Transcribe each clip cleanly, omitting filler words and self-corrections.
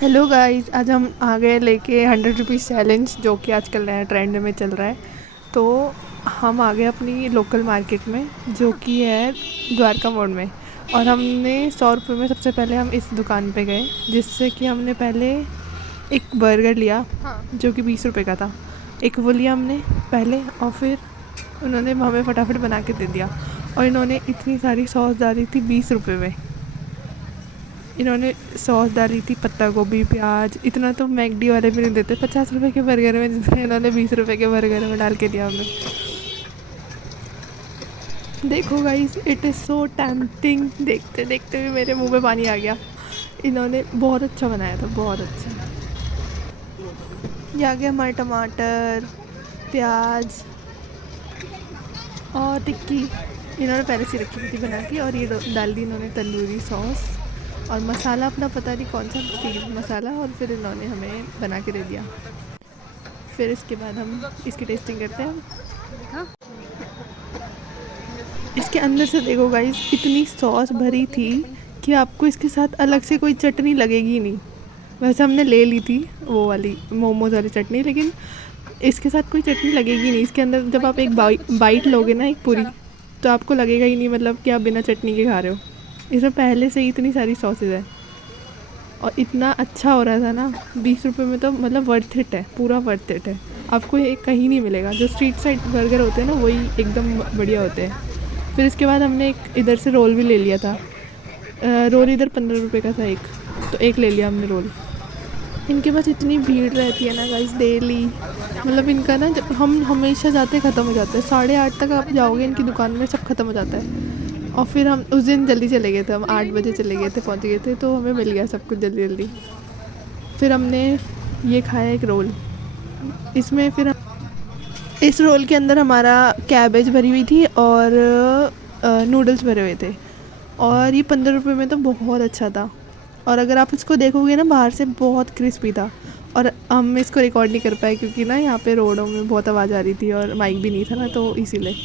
Hello guys, आज हम आ गए लेके 100 रुपीज़ चैलेंज, जो कि आजकल नया ट्रेंड में चल रहा है। तो हम आ गए अपनी लोकल मार्केट में, जो कि है द्वारका मोड़ में। और हमने 100 रुपये में सबसे पहले हम इस दुकान पे गए, जिससे कि हमने पहले एक बर्गर लिया, जो कि 20 रुपये का था। एक वो लिया हमने पहले, और फिर उन्होंने हमें फटाफट बना के दे दिया। और इन्होंने इतनी सारी सॉस डाली थी 20 रुपये में। इन्होंने सॉस डाली थी, पत्ता गोभी, प्याज। इतना तो मैकडी वाले भी नहीं देते 50 रुपये के बर्गर में, जिसमें इन्होंने 20 रुपये के बर्गर में डाल के दिया हमें। देखो guys, it is so tempting. देखते देखते भी मेरे मुंह में पानी आ गया। इन्होंने बहुत अच्छा बनाया था, बहुत अच्छा। ये आ गया हमारे टमाटर, प्याज और टिक्की। इन्होंने पहले से रखी हुई थी बना के, और ये डाल दी इन्होंने तंदूरी सॉस और मसाला अपना पता नहीं कौन सा तीन मसाला, और फिर इन्होंने हमें बना के दे दिया। फिर इसके बाद हम इसकी टेस्टिंग करते हैं। इसके अंदर से देखो गाइस, इतनी सॉस भरी थी कि आपको इसके साथ अलग से कोई चटनी लगेगी नहीं। वैसे हमने ले ली थी वो वाली मोमोज वाली चटनी, लेकिन इसके साथ कोई चटनी लगेगी नहीं। इसके अंदर जब आप एक बाइट लोगे ना, एक पूरी, तो आपको लगेगा ही नहीं मतलब कि आप बिना चटनी के खा रहे हो। इसमें पहले से ही इतनी सारी सॉसेज है, और इतना अच्छा हो रहा था ना। 20 रुपये में तो मतलब वर्थ इट है, पूरा वर्थ इट है। आपको ये कहीं नहीं मिलेगा। जो स्ट्रीट साइड बर्गर होते हैं ना, वही एकदम बढ़िया होते हैं। फिर इसके बाद हमने एक इधर से रोल भी ले लिया था। रोल इधर 15 रुपये का था एक, तो एक ले लिया हमने रोल। इनके पास इतनी भीड़ रहती है ना गाइस, डेली। मतलब इनका ना, जब हम हमेशा जाते ख़त्म हो जाता है। 8:30 तक आप जाओगे इनकी दुकान में, सब ख़त्म हो जाता है। और फिर हम उस दिन जल्दी चले गए थे, हम 8 बजे चले गए थे, पहुंच गए थे, तो हमें मिल गया सब कुछ जल्दी जल्दी। फिर हमने ये खाया एक रोल। इसमें फिर इस रोल के अंदर हमारा कैबेज भरी हुई थी और नूडल्स भरे हुए थे। और ये 15 रुपये में तो बहुत अच्छा था। और अगर आप इसको देखोगे ना, बाहर से बहुत क्रिस्पी था। और हम इसको रिकॉर्ड नहीं कर पाए, क्योंकि ना यहाँ पे रोडों में बहुत आवाज़ आ रही थी और माइक भी नहीं था ना, तो इसीलिए।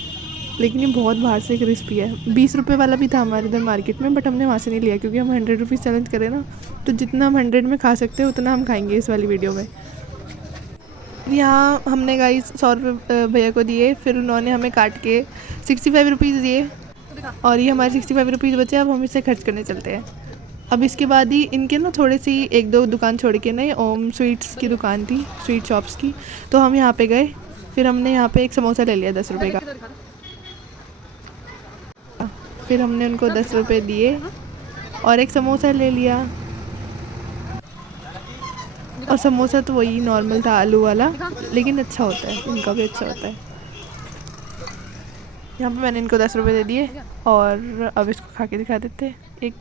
लेकिन ये बहुत बाहर से क्रिस्पी है। 20 रुपये वाला भी था हमारे इधर मार्केट में, बट हमने वहाँ से नहीं लिया, क्योंकि हम 100 रुपीज़ चैलेंज करें ना, तो जितना हम 100 में खा सकते हैं उतना हम खाएंगे इस वाली वीडियो में। यहाँ हमने गाइस 100 रुपये भैया को दिए, फिर उन्होंने हमें काट के 65 रुपीज़ दिए, और ये हमारे 65 रुपीज़ बचे। अब हम इसे खर्च करने चलते हैं। अब इसके बाद ही इनके ना थोड़े सी एक दो दुकान छोड़ के ना, ओम स्वीट्स की दुकान थी, स्वीट शॉप्स की, तो हम यहाँ पे गए। फिर हमने यहाँ पे एक समोसा ले लिया 10 रुपये का। फिर हमने उनको 10 रुपये दिए और एक समोसा ले लिया। और समोसा तो वही नॉर्मल था, आलू वाला, लेकिन अच्छा होता है, इनका भी अच्छा होता है। यहाँ पे मैंने इनको 10 रुपये दे दिए, और अब इसको खा के दिखा देते एक।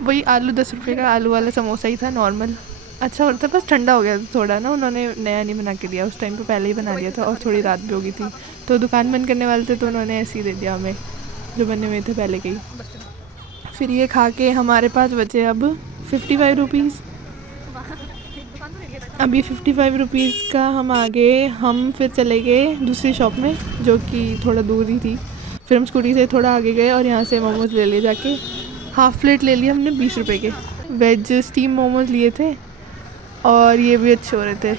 वही आलू 10 रुपये का आलू वाला समोसा ही था, नॉर्मल। अच्छा होता, बस ठंडा हो गया थोड़ा ना, उन्होंने नया नहीं बना के दिया, उस टाइम पे पहले ही बना दिया था, और थोड़ी रात भी हो गई थी, तो दुकान बंद करने वाले थे, तो उन्होंने ऐसे ही दे दिया हमें, जो बने हुए थे पहले के ही। फिर ये खा के हमारे पास बचे अब 55 रुपीज़। अभी 55 रुपीज़ का हम आगे, हम फिर चले गए दूसरी शॉप में, जो कि थोड़ा दूर ही थी। फिर हम स्कूटी से थोड़ा आगे गए और यहाँ से मोमोज़ ले लिए जाके। हाफ़ प्लेट ले लिए हमने 20 रुपये के। वेज स्टीम मोमोज़ लिए थे, और ये भी अच्छे हो रहे थे।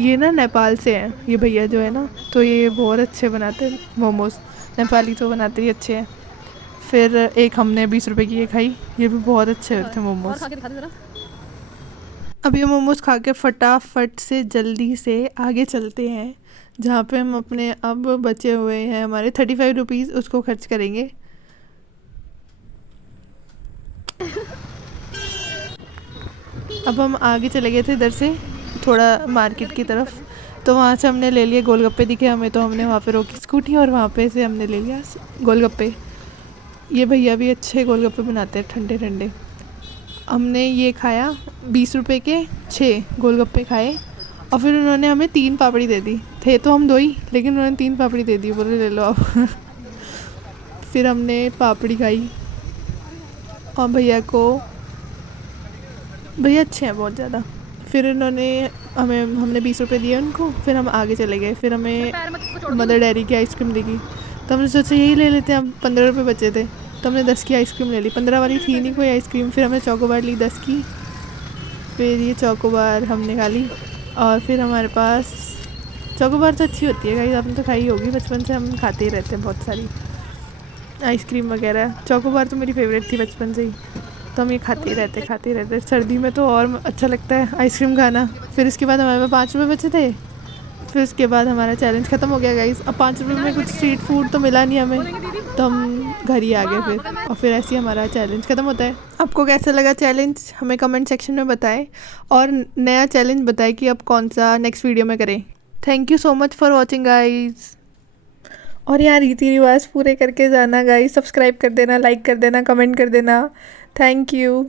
ये ना नेपाल से हैं ये भैया जो है ना, तो ये बहुत अच्छे बनाते हैं मोमोज़। नेपाली तो बनाते ही अच्छे हैं। फिर एक हमने 20 रुपये की ये खाई, ये भी बहुत अच्छे थे मोमोज़। अब ये मोमोज़ खा के फटाफट से जल्दी से आगे चलते हैं, जहाँ पे हम अपने अब बचे हुए हैं हमारे 35 रुपीज़, उसको खर्च करेंगे। अब हम आगे चले गए थे इधर से थोड़ा मार्केट की तरफ, तो वहाँ से हमने ले लिए गोलगप्पे। दिखे हमें, तो हमने वहाँ पे रोकी स्कूटी, और वहाँ पे से हमने ले लिया गोलगप्पे। ये भैया भी अच्छे गोलगप्पे बनाते हैं, ठंडे ठंडे। हमने ये खाया 20 रुपये के 6 गोलगप्पे खाए, और फिर उन्होंने हमें 3 पापड़ी दे दी। थे तो हम 2 ही, लेकिन उन्होंने 3 पापड़ी दे दी, बोले ले लो आप। फिर हमने पापड़ी खाई, और भैया अच्छे हैं बहुत ज़्यादा। फिर हमने 20 रुपये दिए उनको। फिर हम आगे चले गए। फिर हमें मदर डेयरी की आइसक्रीम दिखी, तो हमने सोचा यही ले लेते हैं। अब 15 रुपये बचे थे, तो हमने 10 की आइसक्रीम ले ली, 15 वाली थी नहीं कोई आइसक्रीम। फिर हमने चोकोबार ली 10 की, फिर ये चोकोबार हमने खा ली। और फिर हमारे पास चोकोबार तो अच्छी होती है गाइस, आपने तो खाई होगी, बचपन से हम खाते ही रहते हैं बहुत सारी आइसक्रीम वगैरह। चोकोबार तो मेरी फेवरेट थी बचपन से ही, तो हम ये खाते ही रहते। सर्दी में तो और अच्छा लगता है आइसक्रीम खाना। फिर इसके बाद हमारे पास 5 रुपये बचे थे। फिर उसके बाद हमारा चैलेंज ख़त्म हो गया गाइस। अब 5 रुपये में कुछ स्ट्रीट फूड तो मिला नहीं हमें, तो हम घर ही आ गए फिर। और फिर ऐसे ही हमारा चैलेंज ख़त्म होता है। आपको कैसा लगा चैलेंज हमें कमेंट सेक्शन में बताएं, और नया चैलेंज बताएं कि अब कौन सा नेक्स्ट वीडियो में करें। Thank you so much for watching guys. और यहाँ रीति रिवाज पूरे करके जाना गाइस, सब्सक्राइब कर देना, लाइक कर देना, कमेंट कर देना। Thank you.